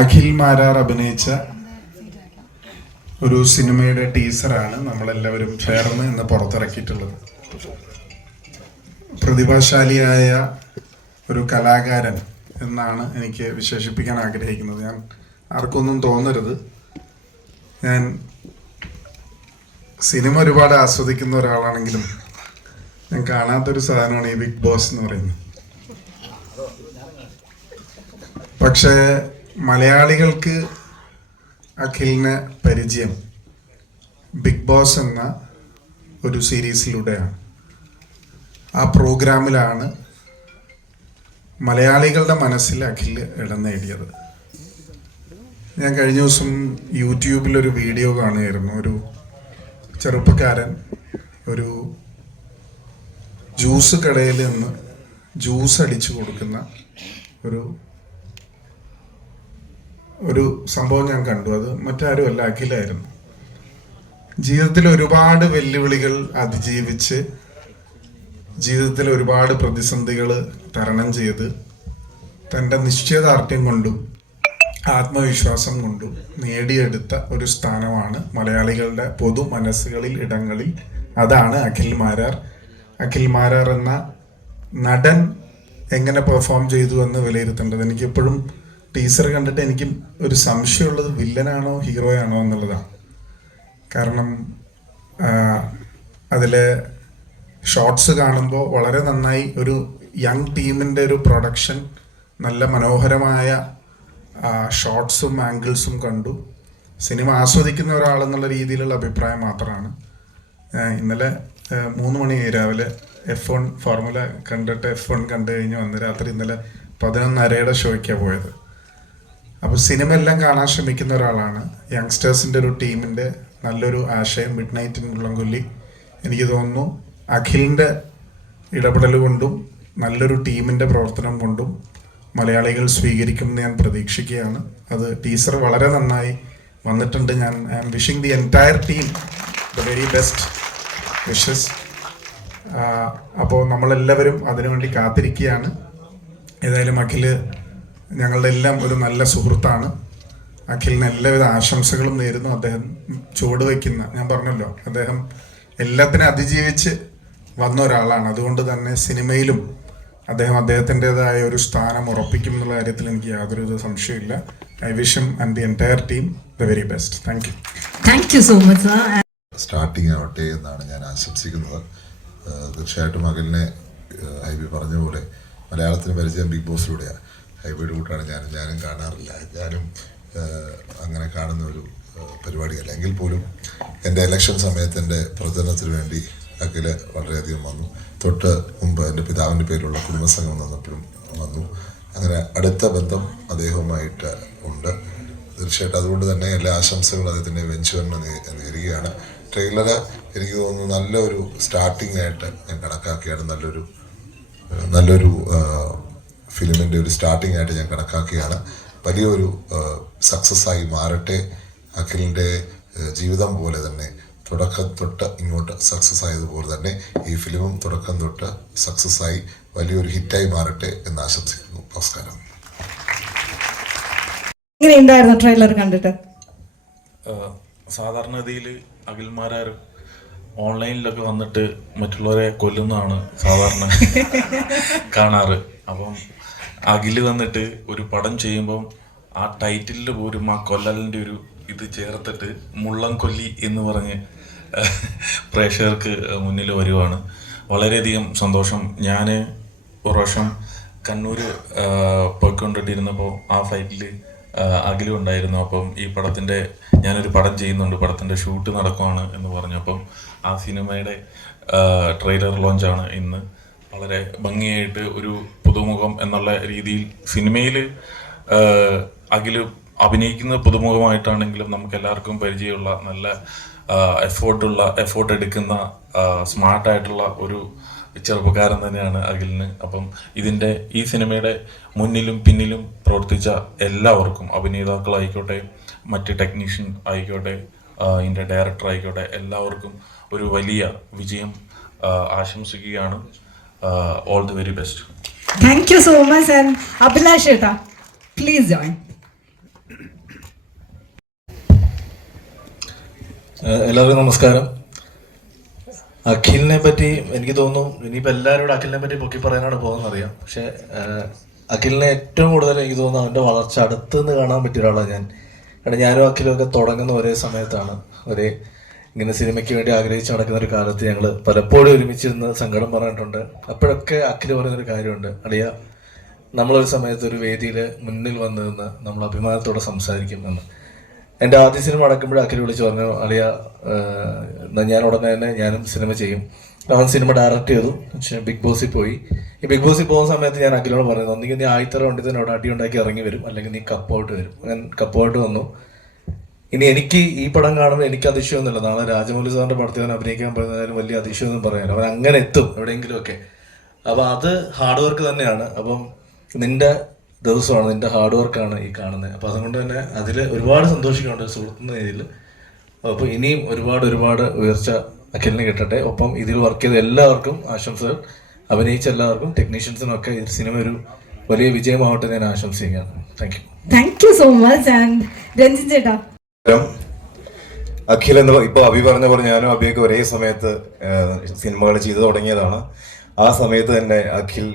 അഖിൽ മാരാർ അഭിനയിച്ച ഒരു സിനിമയുടെ ടീസറാണ് നമ്മളെല്ലാവരും ചേർന്ന് ഇന്ന് പുറത്തിറക്കിയിട്ടുള്ളത്. പ്രതിഭാശാലിയായ ഒരു കലാകാരൻ എന്നാണ് എനിക്ക് വിശേഷിപ്പിക്കാൻ ആഗ്രഹിക്കുന്നത്. ഞാൻ ആർക്കൊന്നും തോന്നരുത്. ഞാൻ സിനിമ ഒരുപാട് ആസ്വദിക്കുന്ന ഒരാളാണെങ്കിലും ഞാൻ കാണാത്തൊരു സാധനമാണ് ഈ ബിഗ് ബോസ് എന്ന് പറയുന്നത്. പക്ഷേ മലയാളികൾക്ക് അഖിലിന് പരിചയം ബിഗ് ബോസ് എന്ന ഒരു സീരീസിലൂടെയാണ്. ആ പ്രോഗ്രാമിലാണ് മലയാളികളുടെ മനസ്സിൽ അഖിൽ ഇടം നേടിയത്. ഞാൻ കഴിഞ്ഞ ദിവസം യൂട്യൂബിലൊരു വീഡിയോ കാണുകയായിരുന്നു. ഒരു ചെറുപ്പക്കാരൻ ഒരു ജ്യൂസ് കടയിൽ നിന്ന് ജ്യൂസ് അടിച്ചു കൊടുക്കുന്ന ഒരു ഒരു സംഭവം ഞാൻ കണ്ടു. അത് മറ്റാരും അല്ല അഖിലായിരുന്നു. ജീവിതത്തിൽ ഒരുപാട് വെല്ലുവിളികൾ അതിജീവിച്ച് ജീവിതത്തിൽ ഒരുപാട് പ്രതിസന്ധികൾ തരണം ചെയ്ത് തന്റെ നിശ്ചയദാർഢ്യം കൊണ്ടും ആത്മവിശ്വാസം കൊണ്ടും നേടിയെടുത്ത ഒരു സ്ഥാനമാണ് മലയാളികളുടെ പൊതു മനസ്സുകളിൽ ഇടങ്ങളിൽ. അതാണ് അഖിൽ മാരാർ. അഖിൽ മാരാർ എന്ന നടൻ എങ്ങനെ പെർഫോം ചെയ്തു എന്ന് വിലയിരുത്തേണ്ടത്? എനിക്ക് എപ്പോഴും ടീസർ കണ്ടിട്ട് എനിക്ക് ഒരു സംശയമുള്ളത് വില്ലനാണോ ഹീറോ ആണോ എന്നുള്ളതാണ്. കാരണം അതിലെ ഷോർട്സ് കാണുമ്പോൾ വളരെ നന്നായി ഒരു യങ് ടീമിന്റെ ഒരു പ്രൊഡക്ഷൻ നല്ല മനോഹരമായ ഷോർട്സും ആംഗിൾസും കണ്ടു. സിനിമ ആസ്വദിക്കുന്ന ഒരാളെന്നുള്ള രീതിയിലുള്ള അഭിപ്രായം മാത്രമാണ്. ഇന്നലെ മൂന്ന് മണി രാവിലെ എഫ് വൺ ഫോർമുല കണ്ടിട്ട് എഫ് വൺ കണ്ടു കഴിഞ്ഞ് വന്ന് രാത്രി ഇന്നലെ പതിനൊന്നരയുടെ ഷോയ്ക്കാണ് പോയത്. അപ്പോൾ സിനിമ എല്ലാം കാണാൻ ശ്രമിക്കുന്ന ഒരാളാണ്. യങ്സ്റ്റേഴ്സിന്റെ ഒരു ടീമിന്റെ നല്ലൊരു ആശയം മിഡ് നൈറ്റ് ഇൻ മുള്ളംകൊല്ലി എനിക്ക് തോന്നുന്നു അഖിലിന്റെ ഇടപെടൽ കൊണ്ടും നല്ലൊരു ടീമിന്റെ പ്രവർത്തനം കൊണ്ടും മലയാളികൾ സ്വീകരിക്കുമെന്ന് ഞാൻ പ്രതീക്ഷിക്കുകയാണ്. അത് ടീച്ചർ വളരെ നന്നായി വന്നിട്ടുണ്ട്. ഞാൻ I am wishing the entire team the very best wishes അപ്പോൾ നമ്മളെല്ലാവരും അതിനുവേണ്ടി കാത്തിരിക്കുകയാണ്. ഏതായാലും അഖിൽ ഞങ്ങളുടെ എല്ലാം ഒരു നല്ല സുഹൃത്താണ്. അഖിലിന് എല്ലാവിധ ആശംസകളും നേരുന്നു. അദ്ദേഹം ചുവട് വയ്ക്കുന്ന ഞാൻ പറഞ്ഞല്ലോ അദ്ദേഹം എല്ലാത്തിനും അതിജീവിച്ച് വന്ന ഒരാളാണ്. അതുകൊണ്ട് തന്നെ സിനിമയിലും അദ്ദേഹം അദ്ദേഹത്തിന്റെതായ ഒരു സ്ഥാനം ഉറപ്പിക്കും എന്നുള്ള കാര്യത്തിൽ എനിക്ക് യാതൊരു സംശയമില്ല I wish and the entire team the very best. Thank you. Thank you so much sir. Starting ആവട്ടെ എന്നാണ് ഞാൻ ആശംസിക്കുന്നത്. തീർച്ചയായിട്ടും അഖിലിനെ ഐ ഹൈബി പറഞ്ഞ പോലെ മലയാളത്തിന് പരിചയം ബിഗ് ബോസിലൂടെയാണ്. ഹൈബിയുടെ കൂട്ടാണ് ഞാനും ഞാനും കാണാറില്ല. ഞാനും അങ്ങനെ കാണുന്ന ഒരു പരിപാടിയല്ല. എങ്കിൽ പോലും എന്റെ ഇലക്ഷൻ സമയത്ത് എന്റെ പ്രചരണത്തിന് വേണ്ടി അഖിൽ വളരെയധികം വന്നു. തൊട്ട് മുമ്പ് എന്റെ പിതാവിന്റെ പേരിലുള്ള കുടുംബസംഘം വന്നപ്പോഴും വന്നു. അങ്ങനെ അടുത്ത ബന്ധം അദ്ദേഹവുമായിട്ട് ഉണ്ട്. തീർച്ചയായിട്ടും അതുകൊണ്ട് തന്നെ എല്ലാ ആശംസകളും അദ്ദേഹത്തിന്റെ വെഞ്ചുവറിന് നേരുകയാണ്. ട്രെയിലറ് എനിക്ക് തോന്നുന്നു നല്ലൊരു സ്റ്റാർട്ടിംഗ് ആയിട്ട് ഞാൻ കണക്കാക്കിയാണ്. നല്ലൊരു നല്ലൊരു ഫിലിമിന്റെ ഒരു സ്റ്റാർട്ടിംഗ് ആയിട്ട് ഞാൻ കണക്കാക്കുകയാണ്. വലിയൊരു സക്സസ്സായി ആയി മാറട്ടെ. അഖിലിന്റെ ജീവിതം പോലെ തന്നെ തുടക്കം തൊട്ട് ഇങ്ങോട്ട് സക്സസ് ആയതുപോലെ തന്നെ ഈ ഫിലിമും തുടക്കം തൊട്ട് സക്സസ് ആയി വലിയൊരു ഹിറ്റായി മാറട്ടെ എന്ന് ആശംസിക്കുന്നു. നമസ്കാരം. എങ്ങനെയുണ്ടായിരുന്നു ട്രെയിലർ കണ്ടിട്ട്? സാധാരണഗതിയിൽ അഖിൽമാരാർ ഓൺലൈനിലൊക്കെ വന്നിട്ട് മറ്റുള്ളവരെ കൊല്ലുന്നതാണ് സാധാരണ കാണാറ്. അപ്പം അഖിൽ വന്നിട്ട് ഒരു പടം ചെയ്യുമ്പം ആ ടൈറ്റിലിൽ പോലും ആ കൊല്ലലിന്റെ ഒരു ഇത് ചേർത്തിട്ട് മുള്ളം കൊല്ലി എന്ന് പറഞ്ഞ് പ്രേക്ഷകർക്ക് മുന്നിൽ വരുവാണ്. വളരെയധികം സന്തോഷം. ഞാൻ ഒരു വർഷം കണ്ണൂർ പോയിക്കൊണ്ടിട്ടിരുന്നപ്പോൾ ആ ഫ്ലൈറ്റിൽ അഖിലും ഉണ്ടായിരുന്നു. അപ്പം ഈ പടത്തിന്റെ ഞാനൊരു പടം ചെയ്യുന്നുണ്ട്. പടത്തിന്റെ ഷൂട്ട് നടക്കുവാണ് എന്ന് പറഞ്ഞു. അപ്പം ആ സിനിമയുടെ ട്രെയിലർ ലോഞ്ചാണ് ഇന്ന്. വളരെ ഭംഗിയായിട്ട് ഒരു പുതുമുഖം എന്നുള്ള രീതിയിൽ സിനിമയിൽ അഖിൽ അഭിനയിക്കുന്ന പുതുമുഖമായിട്ടാണെങ്കിലും നമുക്ക് എല്ലാവർക്കും പരിചയമുള്ള നല്ല എഫോർട്ടുള്ള എഫോർട്ട് എടുക്കുന്ന സ്മാർട്ടായിട്ടുള്ള ഒരു ചെറുപ്പക്കാരൻ തന്നെയാണ് അഖിലിന്. അപ്പം ഇതിന്റെ ഈ സിനിമയുടെ മുന്നിലും പിന്നിലും പ്രവർത്തിച്ച എല്ലാവർക്കും അഭിനേതാക്കളായിക്കോട്ടെ മറ്റ് ടെക്നീഷ്യൻ ആയിക്കോട്ടെ ഇതിന്റെ ഡയറക്ടർ ആയിക്കോട്ടെ എല്ലാവർക്കും ഒരു വലിയ വിജയം ആശംസിക്കുകയാണ്. All the very best thank you so much and Abhilash ഏട്ടാ പ്ലീസ് ജോയിൻ എല്ലാവർക്കും നമസ്കാരം. അഖിലിനെ പറ്റി എനിക്ക് തോന്നുന്നു ഇനിയിപ്പോൾ എല്ലാവരോടും അഖിലിനെ പറ്റി പൊക്കി പറയാനാണ് പോകുന്നത് അറിയാം പക്ഷേ അഖിലിനെ ഏറ്റവും കൂടുതൽ എനിക്ക് തോന്നുന്നു അവന്റെ വളർച്ച അടുത്തുനിന്ന് കാണാൻ പറ്റിയ ഒരാളാണ് ഞാൻ. കാരണം ഞാനും അഖിലും ഒക്കെ തുടങ്ങുന്ന ഒരേ സമയത്താണ്. ഒരേ ഇങ്ങനെ സിനിമയ്ക്ക് വേണ്ടി ആഗ്രഹിച്ച് നടക്കുന്ന ഒരു കാലത്ത് ഞങ്ങൾ പലപ്പോഴും ഒരുമിച്ചിരുന്ന് സങ്കടം പറഞ്ഞിട്ടുണ്ട്. അപ്പോഴൊക്കെ അഖിൽ പറയുന്നൊരു കാര്യമുണ്ട്. അളിയ നമ്മളൊരു സമയത്ത് ഒരു വേദിയിൽ മുന്നിൽ വന്നു നിന്ന് നമ്മൾ അഭിമാനത്തോടെ സംസാരിക്കും എന്ന്. എന്റെ ആദ്യ സിനിമ അടക്കുമ്പോഴേ അഖിൽ വിളിച്ച് പറഞ്ഞു അളിയ ഞാൻ ഉടനെ തന്നെ ഞാനും സിനിമ ചെയ്യും. അവൻ സിനിമ ഡയറക്റ്റ് ചെയ്തു. പക്ഷേ ബിഗ് ബോസിൽ പോയി. ഈ ബിഗ് ബോസിൽ പോകുന്ന സമയത്ത് ഞാൻ അഖിലോട് പറയുന്നത് ഒന്നെങ്കിൽ നീ ആയിത്തറ വണ്ടി തന്നെ അവിടെ അടി ഉണ്ടാക്കി ഇറങ്ങി വരും. അല്ലെങ്കിൽ നീ കപ്പ് കപ്പോട്ട് വരും. ഞാൻ കപ്പ് കപ്പോട്ട് വന്നു. ഇനി എനിക്ക് ഈ പടം കാണുമ്പോൾ എനിക്ക് അതിശയമൊന്നുമില്ല നാളെ രാജമൗലി സാറിന്റെ പടത്തിൽ അവൻ അഭിനയിക്കാൻ പറയുന്നതിന് വലിയ അതിശയമൊന്നും പറയാൻ അവൻ അങ്ങനെ എത്തും എവിടെയെങ്കിലുമൊക്കെ അപ്പോൾ അത് ഹാർഡ് വർക്ക് തന്നെയാണ്. അപ്പം നിന്റെ ദിവസമാണ് നിന്റെ ഹാർഡ് വർക്കാണ് ഈ കാണുന്നത്. അപ്പോൾ അതുകൊണ്ട് തന്നെ അതിൽ ഒരുപാട് സന്തോഷിക്കുന്നുണ്ട് സുഹൃത്തുന്ന രീതിയിൽ അപ്പോൾ ഇനിയും ഒരുപാട് ഒരുപാട് ഉയർച്ച അഖിലിന് കിട്ടട്ടെ. ഒപ്പം ഇതിൽ വർക്ക് ചെയ്ത എല്ലാവർക്കും ആശംസകൾ. അഭിനയിച്ച എല്ലാവർക്കും ടെക്നീഷ്യൻസിനും ഒക്കെ ഈ സിനിമ ഒരു വലിയ വിജയമാവട്ടെ ഞാൻ ആശംസിക്കുകയാണ്. Thank you thank you so much and Ranjin ചേട്ടാ. അഖിൽ എന്ന് ഇപ്പൊ അഭി പറഞ്ഞ പോലെ ഞാനും അഭിയൊക്കെ ഒരേ സമയത്ത് സിനിമകൾ ചെയ്തു തുടങ്ങിയതാണ്. ആ സമയത്ത് തന്നെ അഖിൽ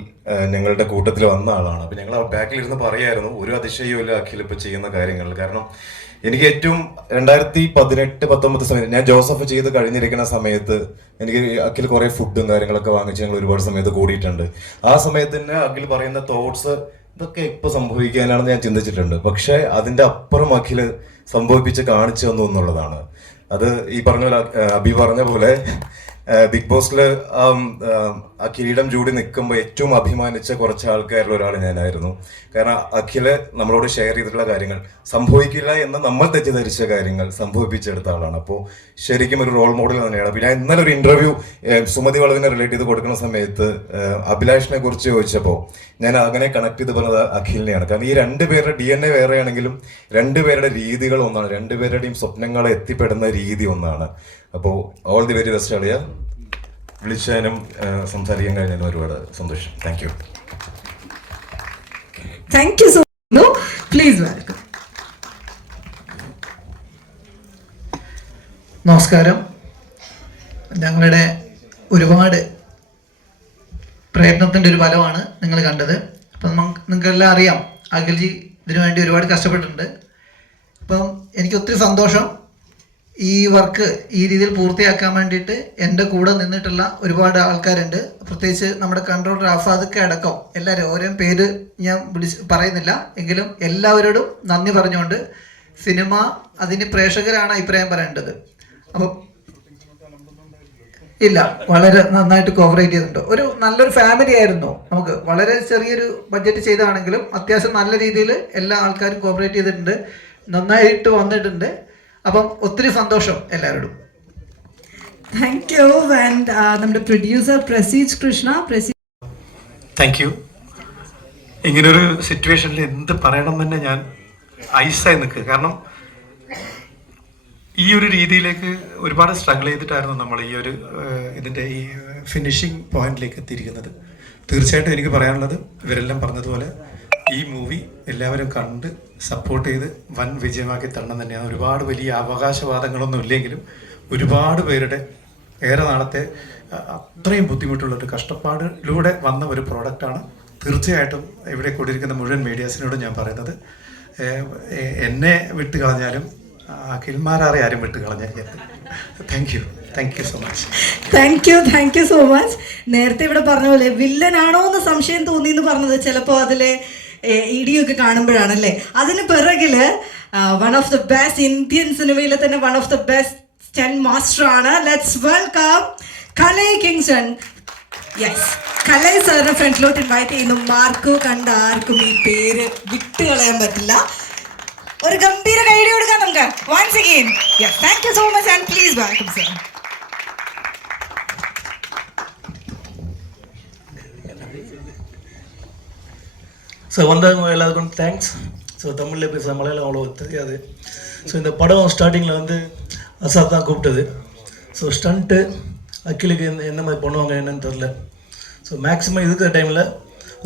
ഞങ്ങളുടെ കൂട്ടത്തിൽ വന്ന ആളാണ്. അപ്പൊ ഞങ്ങൾ ബാക്കിൽ ഇരുന്ന് പറയായിരുന്നു ഒരു അതിശയവുമില്ല അഖിൽ ഇപ്പൊ ചെയ്യുന്ന കാര്യങ്ങൾ. കാരണം എനിക്ക് ഏറ്റവും രണ്ടായിരത്തി പതിനെട്ട് പത്തൊമ്പത് സമയത്ത് ഞാൻ ജോസഫ് ചെയ്ത് കഴിഞ്ഞിരിക്കുന്ന സമയത്ത് എനിക്ക് അഖിൽ കുറേ ഫുഡും കാര്യങ്ങളൊക്കെ വാങ്ങിച്ച് ഞങ്ങൾ ഒരുപാട് സമയത്ത് കൂടിയിട്ടുണ്ട്. ആ സമയത്ത് തന്നെ അഖിൽ പറയുന്ന തോട്ട്സ് ഇതൊക്കെ ഇപ്പൊ സംഭവിക്കാനാണെന്ന് ഞാൻ ചിന്തിച്ചിട്ടുണ്ട്. പക്ഷെ അതിന്റെ അപ്പുറം അഖിൽ സംഭവിപ്പിച്ച് കാണിച്ചു തന്നു എന്നുള്ളതാണ്. അത് ഈ പറഞ്ഞ അബി പറഞ്ഞ പോലെ ബിഗ് ബോസിൽ ആ കിരീടം ചൂടി നിൽക്കുമ്പോൾ ഏറ്റവും അഭിമാനിച്ച കുറച്ച് ആൾക്കാരിൽ ഒരാൾ ഞാനായിരുന്നു. കാരണം അഖിൽ നമ്മളോട് ഷെയർ ചെയ്തിട്ടുള്ള കാര്യങ്ങൾ സംഭവിക്കില്ല എന്ന് നമ്മൾ തെറ്റിദ്ധരിച്ച കാര്യങ്ങൾ സംഭവിപ്പിച്ചെടുത്ത ആളാണ്. അപ്പോൾ ശരിക്കും ഒരു റോൾ മോഡൽ തന്നെയാണ്. പിന്നെ ഇന്നലെ ഒരു ഇന്റർവ്യൂ സുമതി വളവിനെ റിലേറ്റ് ചെയ്ത് കൊടുക്കുന്ന സമയത്ത് അഭിലാഷിനെ കുറിച്ച് ചോദിച്ചപ്പോൾ ഞാൻ അങ്ങനെ കണക്ട് ചെയ്ത് പറഞ്ഞത് അഖിലിനെയാണ്. കാരണം ഈ രണ്ടുപേരുടെ ഡി എൻ എ വേറെയാണെങ്കിലും രണ്ടുപേരുടെ രീതികൾ ഒന്നാണ്. രണ്ടുപേരുടെയും സ്വപ്നങ്ങളെ എത്തിപ്പെടുന്ന രീതി ഒന്നാണ്. അപ്പോൾ ഓൾ ദി വെരി ബെസ്റ്റ് അളിയ. വിളിച്ചതിനും സംസാരിക്കാൻ കഴിഞ്ഞതിനും ഒരുപാട് സന്തോഷം. Thank you thank you so please welcome. നമസ്കാരം. ഞങ്ങളുടെ ഒരുപാട് പ്രയത്നത്തിന്റെ ഒരു ഫലമാണ് നിങ്ങൾ കണ്ടത്. അപ്പം നിങ്ങൾക്കെല്ലാം അറിയാം. അഖിൽജി ഇതിനു വേണ്ടി ഒരുപാട് കഷ്ടപ്പെട്ടിട്ടുണ്ട്. അപ്പം എനിക്ക് ഒത്തിരി സന്തോഷം. ഈ വർക്ക് ഈ രീതിയിൽ പൂർത്തിയാക്കാൻ വേണ്ടിയിട്ട് എന്റെ കൂടെ നിന്നിട്ടുള്ള ഒരുപാട് ആൾക്കാരുണ്ട്. പ്രത്യേകിച്ച് നമ്മുടെ കൺട്രോളർ അഫാദൊക്കെ അടക്കം എല്ലാവരും. ഓരോ പേര് ഞാൻ വിളിച്ച് പറയുന്നില്ല. എങ്കിലും എല്ലാവരോടും നന്ദി പറഞ്ഞുകൊണ്ട് സിനിമ അതിന് പ്രേക്ഷകരാണ് അഭിപ്രായം പറയേണ്ടത്. അപ്പം ഇല്ല വളരെ നന്നായിട്ട് കോപ്പറേറ്റ് ചെയ്തിട്ടുണ്ട്. ഒരു നല്ലൊരു ഫാമിലി ആയിരുന്നു നമുക്ക്. വളരെ ചെറിയൊരു ബഡ്ജറ്റ് ചെയ്താണെങ്കിലും അത്യാവശ്യം നല്ല രീതിയിൽ എല്ലാ ആൾക്കാരും കോപ്പറേറ്റ് ചെയ്തിട്ടുണ്ട്. നന്നായിട്ട് വന്നിട്ടുണ്ട്. അപ്പം ഒത്തിരി സന്തോഷം എല്ലാവരോടും. താങ്ക് യു and uh, നമ്മുടെ producer Praseej Krishna Praseej thank you ഇങ്ങനൊരു സിറ്റുവേഷനിൽ എന്ത് പറയണം തന്നെ ഞാൻ ഐസായി നിൽക്കുക. കാരണം ഈ ഒരു രീതിയിലേക്ക് ഒരുപാട് സ്ട്രഗിൾ ചെയ്തിട്ടായിരുന്നു നമ്മൾ ഈ ഒരു ഇതിന്റെ ഈ ഫിനിഷിംഗ് പോയിന്റിലേക്ക് എത്തിയിരിക്കുന്നത്. തീർച്ചയായിട്ടും എനിക്ക് പറയാനുള്ളത് ഇവരെല്ലാം പറഞ്ഞതുപോലെ ഈ മൂവി എല്ലാവരും കണ്ട് സപ്പോർട്ട് ചെയ്ത് വൻ വിജയമാക്കി തരണം തന്നെയാണ്. ഒരുപാട് വലിയ അവകാശവാദങ്ങളൊന്നും ഇല്ലെങ്കിലും ഒരുപാട് പേരുടെ ഏറെ നാളത്തെ അത്രയും ബുദ്ധിമുട്ടുള്ള ഒരു കഷ്ടപ്പാടിലൂടെ വന്ന ഒരു പ്രോഡക്റ്റാണ് തീർച്ചയായിട്ടും ഇവിടെ കൂടിയിരിക്കുന്ന മുഴുവൻ മീഡിയാസിനോടും ഞാൻ പറയുന്നത് എന്നെ വിട്ട് കളഞ്ഞാലും അഖിൽമാരാറെ ആരും വിട്ട് കളഞ്ഞാൽ thank you thank you so much thank you thank you so much നേരത്തെ ഇവിടെ പറഞ്ഞ പോലെ വില്ലനാണോ എന്ന് സംശയം തോന്നി എന്ന് പറഞ്ഞത് ചിലപ്പോൾ അതിലെ ഇടിയൊക്കെ കാണുമ്പോഴാണ് അല്ലേ അതിന് പിറകിൽ one of the best Indian സിനിമയിലെ തന്നെ one of the best stunt master ആണ്. Let's welcome Kalai Kingson yes Kalai സാറിനെ ഫ്രണ്ടിലോട്ട് ഇൻവൈറ്റ് ചെയ്യുന്നു. മാർക്കോ കണ്ട ആർക്കും ഈ പേര് വിട്ടുകളയാൻ പറ്റില്ല. ഒരു ഗംഭീര കൈഡി കൊടുക്കാം നമുക്ക്. Once again yes thank you so much and please welcome sir so வந்தவங்க எல்லாருக்கும் தேங்க்ஸ் ஸோ தமிழில் பேசுகிற மலையாளம் அவ்வளோ தெரியாது. ஸோ இந்த படம் ஸ்டார்டிங்கில் வந்து அசாத் தான் கூப்பிட்டது. ஸோ ஸ்டண்ட்டு அக்கிலுக்கு என்ன என்ன மாதிரி பண்ணுவாங்க என்னன்னு தெரில ஸோ மேக்ஸிமம் இருக்கிற டைமில்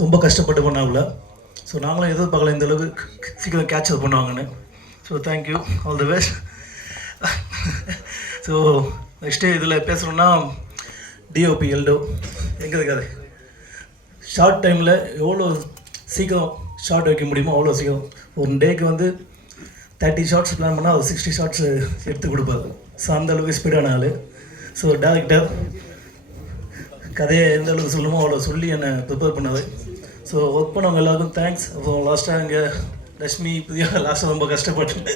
ரொம்ப கஷ்டப்பட்டு பண்ணாப்புல. ஸோ நாங்களும் எதிர்பார்க்கல இந்த அளவுக்கு சீக்கிரம் கேட்சப் பண்ணுவாங்கன்னு. So thank you all the best so next இதில் பேசணுன்னா டிஓபி எல்டோ எங்கே இருக்காது ஷார்ட் டைமில் எவ்வளோ சீக்கிரம் ஷார்ட் வைக்க முடியுமோ? அவ்வளோ சீக்கிரம். ஒரு டேக்கு வந்து தேர்ட்டி ஷார்ட்ஸ் பிளான் பண்ணால் அவர் சிக்ஸ்டி ஷார்ட்ஸ் எடுத்து கொடுப்பாரு. ஸோ அந்த அளவுக்கு ஸ்பீடான ஆள். ஸோ டேரக்டர் கதையை எந்த அளவுக்கு சொல்லணுமோ அவ்வளோ சொல்லி என்னை ப்ரிப்பேர் பண்ணாது ஸோ ஒர்க் பண்ணவங்க எல்லாருக்கும் தேங்க்ஸ் அப்புறம் லாஸ்ட்டாக இங்கே லக்ஷ்மி புதியா லாஸ்ட்டாக ரொம்ப கஷ்டப்பட்டு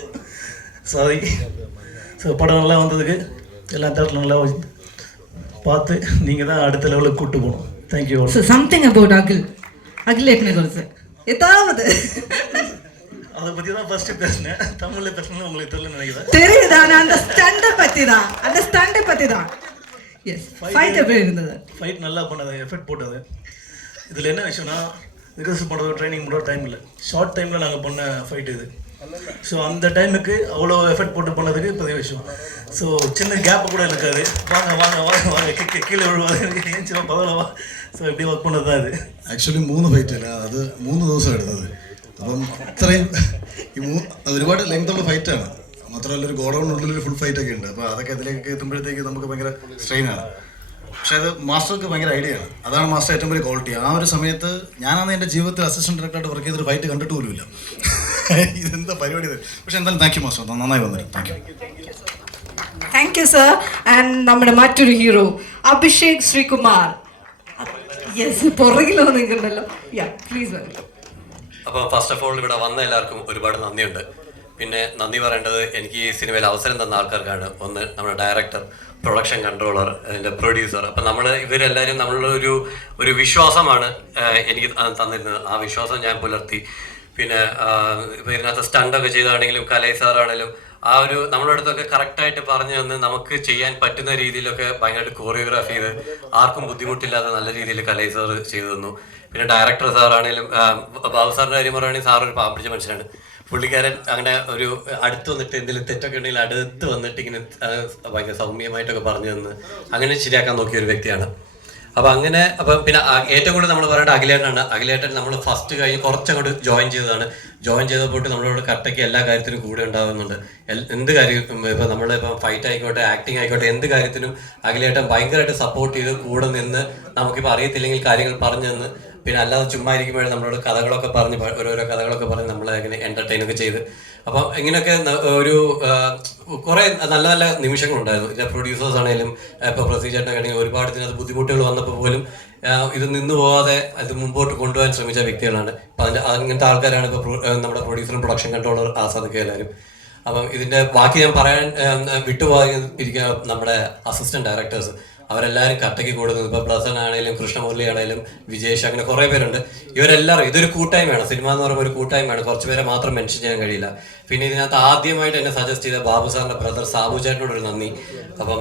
சாரி ஸோ படம் நல்லா வந்ததுக்கு எல்லா தேட்டரில் நல்லா பார்த்து நீங்கள் தான் அடுத்த லெவலுக்கு கூப்பிட்டு போகணும். Thank you so something about Akhil அகிலேட்டனை குறித்து. ஏதாவது அதை பற்றி தான் ஃபஸ்ட்டு பேசினேன். தமிழில் பேசணும்னு உங்களுக்கு தெரியல நினைக்கிறேன். தெரியுதா? நான் அந்த ஸ்டண்டை பத்தி தான் அந்த ஸ்டண்டை பத்தி தான் எஸ் ஃபைட் எப்படி இருந்தது? ஃபைட் நல்லா பண்ணது எஃபெக்ட் போட்டது. இதில் என்ன விஷயம்னா ரிகர்சல் பண்ணுறது ட்ரைனிங் பண்ணுற டைம் இல்லை. ஷார்ட் டைமில் நாங்கள் பண்ண ஃபைட் இது. ஸோ அந்த டைமுக்கு அவ்வளோ எஃபெக்ட் போட்டு பண்ணதுக்கு பெரிய விஷயம் ஸோ சின்ன கேப் கூட இருக்காது வாங்க வாங்க வாங்க வாங்க கீழே கீழே விழுவாங்க ஏஞ்சிரும் பரவாயில்ல வா ஸோ எப்படி ஒர்க் பண்ணது தான் இது ആക്ച്വലി മൂന്ന് ഫൈറ്റ് അല്ല അത് മൂന്ന് ദിവസം എടുത്തത് അപ്പം അത്രയും ഈ മൂ ഒരുപാട് ലെങ്ത് ഉള്ള ഫൈറ്റാണ് മാത്രമല്ല ഒരു ഗോഡൗണിനുള്ളിൽ ഒരു ഫുൾ ഫൈറ്റ് ഒക്കെ ഉണ്ട് അപ്പോൾ അതൊക്കെ ഇതിലേക്ക് എത്തുമ്പോഴത്തേക്ക് നമുക്ക് ഭയങ്കര സ്ട്രെയിനാണ് പക്ഷേ അത് മാസ്റ്റർക്ക് ഭയങ്കര ഐഡിയ ആണ് അതാണ് മാസ്റ്റർ ഏറ്റവും വലിയ ക്വാളിറ്റി ആ ഒരു സമയത്ത് ഞാനാണ് എൻ്റെ ജീവിതത്തിൽ അസിസ്റ്റന്റ് ഡയറക്ടറായിട്ട് വർക്ക് ചെയ്തൊരു ഫൈറ്റ് കണ്ടിട്ട് പോലുമില്ല ഇതെന്താ പരിപാടി പക്ഷെ എന്തായാലും താങ്ക് യു മാസ്റ്റർ നന്നായി വന്നിട്ട് thank you thank you sir and നമ്മുടെ മറ്റൊരു ഹീറോ അഭിഷേക് ശ്രീകുമാർ. യെസ് പുറകിലോ നിൽക്കണ്ടല്ലോ യാ പ്ലീസ് വെൽക്കം അപ്പോൾ ഫസ്റ്റ് ഓഫ് ഓൾ ഇവിടെ വന്ന എല്ലാവർക്കും ഒരുപാട് നന്ദിയുണ്ട്. പിന്നെ നന്ദി പറയേണ്ടത് എനിക്ക് ഈ സിനിമയിൽ അവസരം തന്ന ആൾക്കാർക്കാണ്. ഒന്ന് നമ്മുടെ ഡയറക്ടർ പ്രൊഡക്ഷൻ കൺട്രോളർ അതിന്റെ പ്രൊഡ്യൂസർ അപ്പം നമ്മൾ ഇവരെല്ലാവരും നമ്മളുടെ ഒരു ഒരു വിശ്വാസമാണ് എനിക്ക് തന്നിരുന്നത്. ആ വിശ്വാസം ഞാൻ പുലർത്തി. പിന്നെ ഇതിനകത്ത് സ്റ്റണ്ടൊക്കെ ചെയ്താണെങ്കിലും കലൈ സാറാണെങ്കിലും ആ ഒരു നമ്മുടെ അടുത്തൊക്കെ കറക്റ്റായിട്ട് പറഞ്ഞു തന്ന് നമുക്ക് ചെയ്യാൻ പറ്റുന്ന രീതിയിലൊക്കെ ഭയങ്കരമായിട്ട് കോറിയോഗ്രാഫ് ചെയ്ത് ആർക്കും ബുദ്ധിമുട്ടില്ലാതെ നല്ല രീതിയിൽ കലൈ സാർ ചെയ്തു തന്നു. പിന്നെ ഡയറക്ടർ സാറാണെങ്കിലും ബാബു സാറിന്റെ കാര്യം പറയുകയാണെങ്കിൽ സാർ ഒരു പാമ്പിടിച്ച മനുഷ്യനാണ്. പുള്ളിക്കാരൻ അങ്ങനെ ഒരു അടുത്ത് വന്നിട്ട് എന്തെങ്കിലും തെറ്റൊക്കെ ഉണ്ടെങ്കിൽ അടുത്ത് വന്നിട്ട് ഇങ്ങനെ ഭയങ്കര സൗമ്യമായിട്ടൊക്കെ പറഞ്ഞു തന്ന് അങ്ങനെ ശരിയാക്കാൻ നോക്കിയ ഒരു വ്യക്തിയാണ്. അപ്പൊ അങ്ങനെ അപ്പൊ പിന്നെ ഏറ്റവും കൂടുതൽ നമ്മൾ പറയേണ്ട അഖിലേട്ടനാണ്. അഖിലേട്ടൻ നമ്മൾ ഫസ്റ്റ് കഴിഞ്ഞ് കുറച്ചങ്ങോട്ട് ജോയിൻ ചെയ്തതാണ്. ജോയിൻ ചെയ്തപ്പോട്ട് നമ്മളോട് കട്ടയ്ക്ക് എല്ലാ കാര്യത്തിനും കൂടെ ഉണ്ടാകുന്നുണ്ട് എന്ത് കാര്യം ഇപ്പൊ നമ്മളിപ്പോ ഫൈറ്റ് ആയിക്കോട്ടെ ആക്ടിങ് ആയിക്കോട്ടെ എന്ത് കാര്യത്തിനും അഖിലേട്ടൻ ഭയങ്കരമായിട്ട് സപ്പോർട്ട് ചെയ്ത് കൂടെ നിന്ന് നമുക്കിപ്പോൾ അറിയത്തില്ലെങ്കിൽ കാര്യങ്ങൾ പറഞ്ഞു തന്ന്. പിന്നെ അല്ലാതെ ചുമ്മാ ഇരിക്കുമ്പോഴും നമ്മളോട് കഥകളൊക്കെ പറഞ്ഞ് ഓരോരോ കഥകളൊക്കെ പറഞ്ഞ് നമ്മളെ അങ്ങനെ എന്റർടൈൻ ഒക്കെ ചെയ്ത്. അപ്പം ഇങ്ങനെയൊക്കെ ഒരു കുറേ നല്ല നല്ല നിമിഷങ്ങളുണ്ടായിരുന്നു. ഇതിന്റെ പ്രൊഡ്യൂസേഴ്സ് ആണെങ്കിലും ഇപ്പോൾ ആണെങ്കിലും ഒരുപാട് ഇതിനകത്ത് ബുദ്ധിമുട്ടുകൾ വന്നപ്പോൾ പോലും ഇത് നിന്ന് പോവാതെ അത് മുമ്പോട്ട് കൊണ്ടുപോകാൻ ശ്രമിച്ച വ്യക്തികളാണ്. അപ്പം അതിന്റെ അങ്ങനത്തെ ആൾക്കാരാണ് ഇപ്പോൾ നമ്മുടെ പ്രൊഡ്യൂസറും പ്രൊഡക്ഷൻ കൺട്രോളർ ആസാദൊക്കെ എല്ലാവരും അപ്പം ഇതിന്റെ ബാക്കി ഞാൻ പറയാൻ വിട്ടുപോയി ഇരിക്കുക നമ്മുടെ അസിസ്റ്റന്റ് ഡയറക്ടേഴ്സ് അവരെല്ലാവരും കട്ടയ്ക്ക് കൂടുന്നത്. ഇപ്പൊ പ്രസൻ ആണെങ്കിലും കൃഷ്ണമുരളി ആണെങ്കിലും വിജേഷ് അങ്ങനെ കുറെ പേരുണ്ട്. ഇവരെല്ലാവരും ഇതൊരു കൂട്ടായ്മയാണ്. സിനിമ എന്ന് പറയുമ്പോൾ ഒരു കൂട്ടായ്മയാണ്. കുറച്ച് പേരെ മാത്രം മെൻഷൻ ചെയ്യാൻ കഴിയില്ല. പിന്നെ ഇതിനകത്ത് ആദ്യമായിട്ട് എന്നെ സജസ്റ്റ് ചെയ്ത ബാബു സാറിന്റെ ബ്രദർ സാബു ചേട്ടനോട് ഒരു നന്ദി. അപ്പം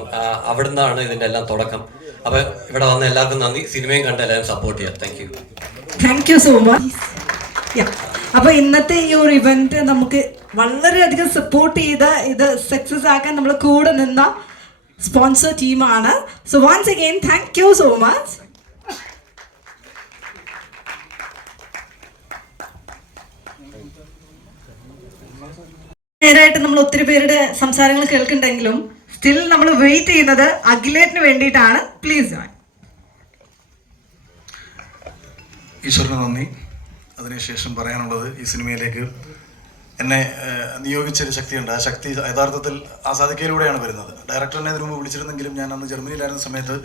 അവിടെ ഇതിന്റെ എല്ലാം തുടക്കം. അപ്പൊ ഇവിടെ വന്ന എല്ലാവർക്കും നന്ദി. സിനിമയും കണ്ട് എല്ലാവരും സപ്പോർട്ട് ചെയ്യാം. Thank you thank you so much അപ്പൊ ഇന്നത്തെ ഈ ഒരു ഇവന്റ് നമുക്ക് വളരെയധികം സപ്പോർട്ട് ചെയ്ത് ഇത് സക്സസ് ആക്കാൻ നമ്മൾ കൂടെ നിന്ന സ്പോൺസർ ടീമാണ് so once again thank you so much നേരായിട്ട് നമ്മൾ ഒത്തിരി പേരുടെ സംസാരങ്ങൾ കേൾക്കുന്നുണ്ടെങ്കിലും സ്റ്റിൽ നമ്മൾ വെയിറ്റ് ചെയ്യുന്നത് അഖിലേറ്റിന് വേണ്ടിയിട്ടാണ്. പ്ലീസ് ഈശ്വരന് നന്ദി. അതിനുശേഷം പറയാനുള്ളത് ഈ സിനിമയിലേക്ക് എന്നെ നിയോഗിച്ചൊരു ശക്തിയുണ്ട്. ആ ശക്തി യഥാർത്ഥത്തിൽ ആസാദിക്കയിലൂടെയാണ് വരുന്നത്. ഡയറക്ടറിനെ ഇതിനു മുമ്പ് വിളിച്ചിരുന്നെങ്കിലും ഞാൻ അന്ന് ജർമ്മനിയിലായിരുന്ന സമയത്ത്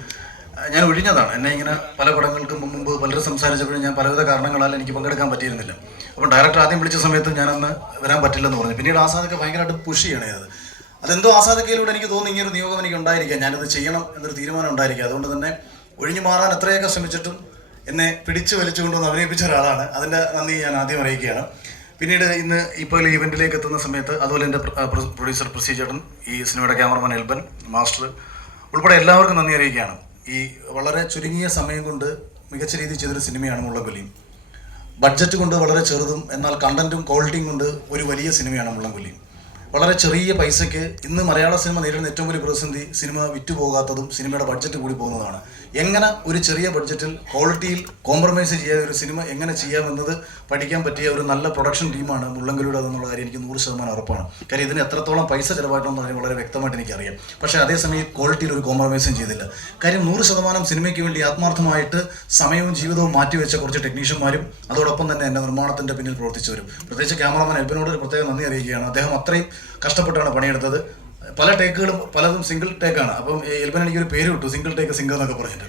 ഞാൻ ഒഴിഞ്ഞതാണ്. എന്നെ ഇങ്ങനെ പല പടങ്ങൾക്കും മുമ്പ് പലരും സംസാരിച്ചപ്പോഴും ഞാൻ പലവിധ കാരണങ്ങളാൽ എനിക്ക് പങ്കെടുക്കാൻ പറ്റിയിരുന്നില്ല. അപ്പം ഡയറക്ടർ ആദ്യം വിളിച്ച സമയത്ത് ഞാനന്ന് വരാൻ പറ്റില്ലെന്ന് പറഞ്ഞു. പിന്നീട് ആസാദൊക്കെ ഭയങ്കരമായിട്ട് പുഷ് ചെയ്യണേ അത്. അതെന്തോ ആസാദക്കയിലൂടെ എനിക്ക് തോന്നുന്നു ഇങ്ങനെ ഒരു നിയോഗം എനിക്ക് ഉണ്ടായിരിക്കാം. ഞാനത് ചെയ്യണം എന്നൊരു തീരുമാനം ഉണ്ടായിരിക്കുക അതുകൊണ്ട് തന്നെ ഒഴിഞ്ഞു മാറാൻ എത്രയൊക്കെ ശ്രമിച്ചിട്ടും എന്നെ പിടിച്ചു വലിച്ചുകൊണ്ടുവന്ന് അഭിനയിപ്പിച്ച ഒരാളാണ്. അതിന്റെ നന്ദി ഞാൻ ആദ്യം അറിയിക്കുകയാണ്. പിന്നീട് ഇന്ന് ഇപ്പോൾ ഇവന്റിലേക്ക് എത്തുന്ന സമയത്ത് അതുപോലെ എന്റെ പ്രൊഡ്യൂസർ പ്രൊസീജേട്ടൻ ഈ സിനിമയുടെ ക്യാമറമാൻ എൽബൻ മാസ്റ്റർ ഉൾപ്പെടെ എല്ലാവർക്കും നന്ദി അറിയിക്കുകയാണ്. ഈ വളരെ ചുരുങ്ങിയ സമയം കൊണ്ട് മികച്ച രീതിയിൽ ചെയ്തൊരു സിനിമയാണ് മുള്ളംകൊല്ലിയും ബഡ്ജറ്റ് കൊണ്ട് വളരെ ചെറുതും എന്നാൽ കണ്ടന്റും ക്വാളിറ്റിയും കൊണ്ട് ഒരു വലിയ സിനിമയാണ് മുള്ളംകൊല്ലിയും വളരെ ചെറിയ പൈസയ്ക്ക് ഇന്ന് മലയാള സിനിമ നേരിടുന്ന ഏറ്റവും വലിയ പ്രതിസന്ധി സിനിമ വിറ്റുപോകാത്തതും സിനിമയുടെ ബഡ്ജറ്റ് കൂടി പോകുന്നതാണ്. എങ്ങനെ ഒരു ചെറിയ ബഡ്ജറ്റിൽ ക്വാളിറ്റിയിൽ കോംപ്രമൈസ് ചെയ്യാതെ ഒരു സിനിമ എങ്ങനെ ചെയ്യാമെന്നത് പഠിക്കാൻ പറ്റിയ ഒരു നല്ല പ്രൊഡക്ഷൻ ടീമാണ് മുള്ളങ്കലൂടെ എന്നുള്ള കാര്യം എനിക്ക് നൂറ് ശതമാനം ഉറപ്പാണ്. കാര്യം ഇതിന് എത്രത്തോളം പൈസ ചിലവായിട്ടെന്ന് കാര്യം വളരെ വ്യക്തമായിട്ട് എനിക്കറിയാം. പക്ഷേ അതേസമയം ക്വാളിറ്റിയിൽ ഒരു കോംപ്രമൈസും ചെയ്തില്ല. കാര്യം നൂറ് ശതമാനം സിനിമയ്ക്ക് വേണ്ടി ആത്മാർത്ഥമായിട്ട് സമയവും ജീവിതവും മാറ്റിവെച്ച കുറച്ച് ടെക്നീഷ്യന്മാരും അതോടൊപ്പം തന്നെ എന്റെ നിർമ്മാണത്തിന്റെ പിന്നിൽ പ്രവർത്തിച്ചവരും. പ്രത്യേകിച്ച് ക്യാമറമാൻ എൽബിനോട് ഒരു പ്രത്യേകം നന്ദി അറിയിക്കുകയാണ്. അദ്ദേഹം അത്രയും കഷ്ടപ്പെട്ടാണ് പണിയെടുത്തത്. പല ടേക്കുകളും പലതും സിംഗിൾ ടേക്കാണ് അപ്പം എൽബൻ എനിക്കൊരു പേര് കിട്ടു സിംഗിൾ ടേക്ക് സിംഗർ എന്നൊക്കെ പറഞ്ഞിട്ട്.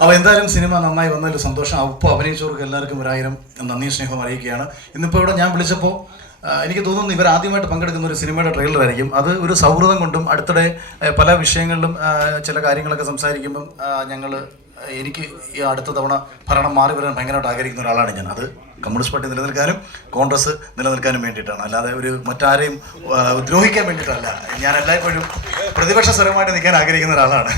അപ്പോൾ എന്തായാലും സിനിമ നന്നായി വന്നതിൽ സന്തോഷം. അപ്പോൾ അഭിനയിച്ചവർക്ക് എല്ലാവർക്കും ഒരായിരം നന്ദി സ്നേഹം അറിയിക്കുകയാണ്. ഇന്നിപ്പോൾ ഇവിടെ ഞാൻ വിളിച്ചപ്പോൾ എനിക്ക് തോന്നുന്നു ഇവർ ആദ്യമായിട്ട് പങ്കെടുക്കുന്ന ഒരു സിനിമയുടെ ട്രെയിലർ ആയിരിക്കും. അത് ഒരു സൗഹൃദം കൊണ്ടും അടുത്തിടെ പല വിഷയങ്ങളിലും ചില കാര്യങ്ങളൊക്കെ സംസാരിക്കുമ്പം ഞങ്ങൾ എനിക്ക് ഈ അടുത്ത തവണ ഭരണം മാറി വരാൻ ഭയങ്കരമായിട്ട് ആഗ്രഹിക്കുന്ന ഒരാളാണ് ഞാൻ. അത് കമ്മ്യൂണിസ്റ്റ് പാർട്ടി നിലനിൽക്കാനും കോൺഗ്രസ് നിലനിൽക്കാനും വേണ്ടിയിട്ടാണ്. അല്ലാതെ ഒരു മറ്റാരെയും ദ്രോഹിക്കാൻ വേണ്ടിയിട്ടല്ല. ഞാൻ എല്ലായ്പ്പോഴും പ്രതിപക്ഷ സ്വരമായിട്ട് നിൽക്കാൻ ആഗ്രഹിക്കുന്ന ഒരാളാണ്.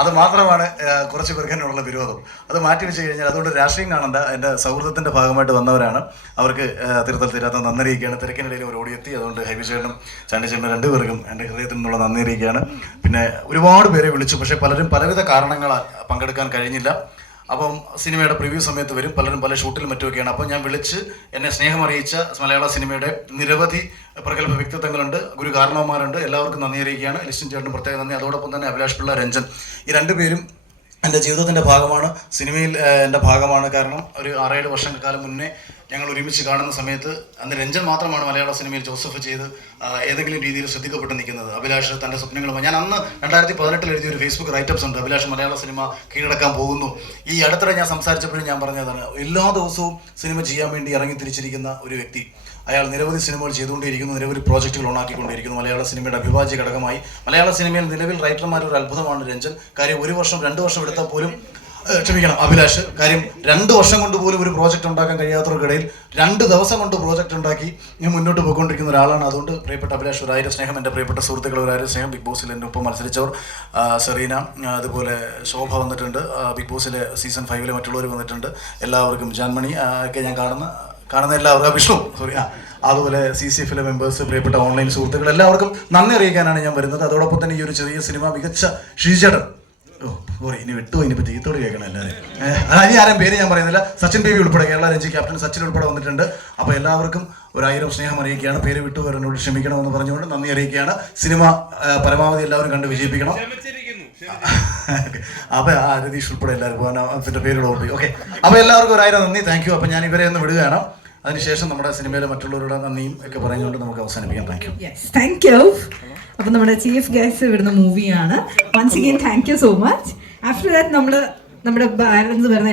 അത് മാത്രമാണ് കുറച്ച് കുറയ്ക്കാനുള്ള വിരോധം. അത് മാറ്റി വെച്ച് കഴിഞ്ഞാൽ അതുകൊണ്ട് രാഷ്ട്രീയം കാണണ്ട. എന്റെ സൗഹൃദത്തിന്റെ ഭാഗമായിട്ട് വന്നവരാണ്. അവർക്ക് തിരുത്തൽ തീരാത്ത നന്ദി അറിയിക്കുകയാണ് തിരക്കിനിടയിൽ അവർ ഓടിയെത്തി. അതുകൊണ്ട് ഹൈബിചേട്ടനും ചാണ്ടിച്ചേട്ടനും രണ്ടുപേർക്കും എന്റെ ഹൃദയത്തിൽ നിന്നുള്ള നന്ദി അറിയിക്കുകയാണ് പിന്നെ ഒരുപാട് പേരെ വിളിച്ചു. പക്ഷേ പലരും പലവിധ കാരണങ്ങളാൽ പങ്കെടുക്കാൻ കഴിഞ്ഞില്ല. അപ്പം സിനിമയുടെ പ്രിവ്യൂ സമയത്ത് വരും പലരും പല ഷൂട്ടിലും മറ്റുമൊക്കെയാണ്. അപ്പം ഞാൻ വിളിച്ച് എന്നെ സ്നേഹം അറിയിച്ച മലയാള സിനിമയുടെ നിരവധി പ്രഗത്ഭ വ്യക്തിത്വങ്ങളുണ്ട് ഗുരു കാരണവന്മാരുണ്ട്. എല്ലാവർക്കും നന്ദി അറിയിക്കുകയാണ്. ലിസ്റ്റിൻ ചേട്ടനും പ്രത്യേക നന്ദി. അതോടൊപ്പം തന്നെ അഭിലാഷ് പിള്ള രഞ്ജൻ. ഈ രണ്ടുപേരും എന്റെ ജീവിതത്തിന്റെ ഭാഗമാണ് സിനിമയിൽ എന്റെ ഭാഗമാണ്. കാരണം ഒരു ആറേഴ് വർഷക്കാലം മുന്നേ ഞങ്ങൾ ഒരുമിച്ച് കാണുന്ന സമയത്ത് അന്ന് രഞ്ജൻ മാത്രമാണ് മലയാള സിനിമയിൽ ജോസഫ് ചെയ്ത് ഏതെങ്കിലും രീതിയിൽ ശ്രദ്ധിക്കപ്പെട്ട് നിൽക്കുന്നത്. അഭിലാഷ് തന്റെ സ്വപ്നങ്ങളുമായി. ഞാൻ അന്ന് രണ്ടായിരത്തി പതിനെട്ടിൽ എഴുതിയ ഒരു ഫേസ്ബുക്ക് റൈറ്റപ്സ് ഉണ്ട്. അഭിലാഷ് മലയാള സിനിമ കീഴടക്കാൻ പോകുന്നു. ഈ അടുത്തിടെ ഞാൻ സംസാരിച്ചപ്പോഴും ഞാൻ പറഞ്ഞതാണ് എല്ലാ ദിവസവും സിനിമ ചെയ്യാൻ വേണ്ടി ഇറങ്ങി തിരിച്ചിരിക്കുന്ന ഒരു വ്യക്തി. അയാൾ നിരവധി സിനിമകൾ ചെയ്തുകൊണ്ടിരിക്കുന്നു നിരവധി പ്രോജക്റ്റുകൾ ഓണാക്കിക്കൊണ്ടിരിക്കുന്നു. മലയാള സിനിമയുടെ അഭിഭാജ്യ ഘടകമായി. മലയാള സിനിമയിൽ നിലവിൽ റൈറ്റർമാർ ഒരു അത്ഭുതമാണ് രഞ്ജൻ. കാര്യം ഒരു വർഷം രണ്ട് വർഷം എടുത്താൽ പോലും ക്ഷമിക്കണം അഭിലാഷ്. കാര്യം രണ്ട് വർഷം കൊണ്ട് പോലും ഒരു പ്രോജക്റ്റ് ഉണ്ടാക്കാൻ കഴിയാത്തവർക്കിടയിൽ രണ്ട് ദിവസം കൊണ്ട് പ്രോജക്റ്റ് ഉണ്ടാക്കി ഞാൻ മുന്നോട്ട് പോയിക്കൊണ്ടിരിക്കുന്ന ഒരാളാണ്. അതുകൊണ്ട് പ്രിയപ്പെട്ട അഭിലാഷ് ഒരായിരം സ്നേഹം. എന്റെ പ്രിയപ്പെട്ട സുഹൃത്തുക്കൾ ഒരായിരം സ്നേഹം. ബിഗ് ബോസിൽ എന്റെ ഒപ്പം മത്സരിച്ചവർ സെറീന അതുപോലെ ശോഭ വന്നിട്ടുണ്ട്. ബിഗ് ബോസിലെ സീസൺ ഫൈവിലെ മറ്റുള്ളവർ വന്നിട്ടുണ്ട്. എല്ലാവർക്കും ജാൻമണി ഒക്കെ ഞാൻ കാണുന്ന കാണുന്ന എല്ലാവർക്കും വിഷ്ണു സോറി ആ അതുപോലെ സി സി എഫിലെ മെമ്പേഴ്സ് പ്രിയപ്പെട്ട ഓൺലൈൻ സുഹൃത്തുക്കൾ എല്ലാവർക്കും നന്ദി അറിയിക്കാനാണ് ഞാൻ വരുന്നത്. അതോടൊപ്പം തന്നെ ഈ ഒരു ചെറിയ സിനിമ മികച്ച ഷീജടൻ ഓ ഇനി വിട്ടു ഇനിയിപ്പോൾ തീത്തോട് കേൾക്കണം എല്ലാവരും. ഏഹ്, ഇനി ആരും പേര് ഞാൻ പറയുന്നില്ല. സച്ചിൻ ബേബി ഉൾപ്പെടെ കേരള രഞ്ജി ക്യാപ്റ്റൻ സച്ചിൻ ഉൾപ്പെടെ വന്നിട്ടുണ്ട്. അപ്പോൾ എല്ലാവർക്കും ഒരായിരം സ്നേഹം അറിയിക്കുകയാണ്. പേര് വിട്ടു എന്നോട് ക്ഷമിക്കണമെന്ന് പറഞ്ഞുകൊണ്ട് നന്ദി അറിയിക്കുകയാണ്. സിനിമ പരമാവധി എല്ലാവരും കണ്ട് വിജയിപ്പിക്കണം. അപ്പൊ ആ രതീഷ് ഉൾപ്പെടെ എല്ലാവർക്കും അവന്റെ പേരോട് ഓർമ്മ ഓക്കെ. അപ്പോൾ എല്ലാവർക്കും ഒരായിരം നന്ദി. താങ്ക് യു അപ്പൊ ഞാൻ ഇവരെ ഒന്ന് വിടുകയാണ്. അതിനുശേഷം നമ്മുടെ സിനിമയിലെ മറ്റുള്ളവരുടെ നന്ദിയും ഒക്കെ പറഞ്ഞുകൊണ്ട് നമുക്ക് അവസാനിപ്പിക്കാം. Thank you yes thank you അപ്പൊ നമ്മുടെ ചീഫ് ഗസ്റ്റ് വിടുന്ന മൂവിയാണ് once again thank you so much after that നമ്മൾ നമ്മുടെ ബാലൻസ് വരുന്ന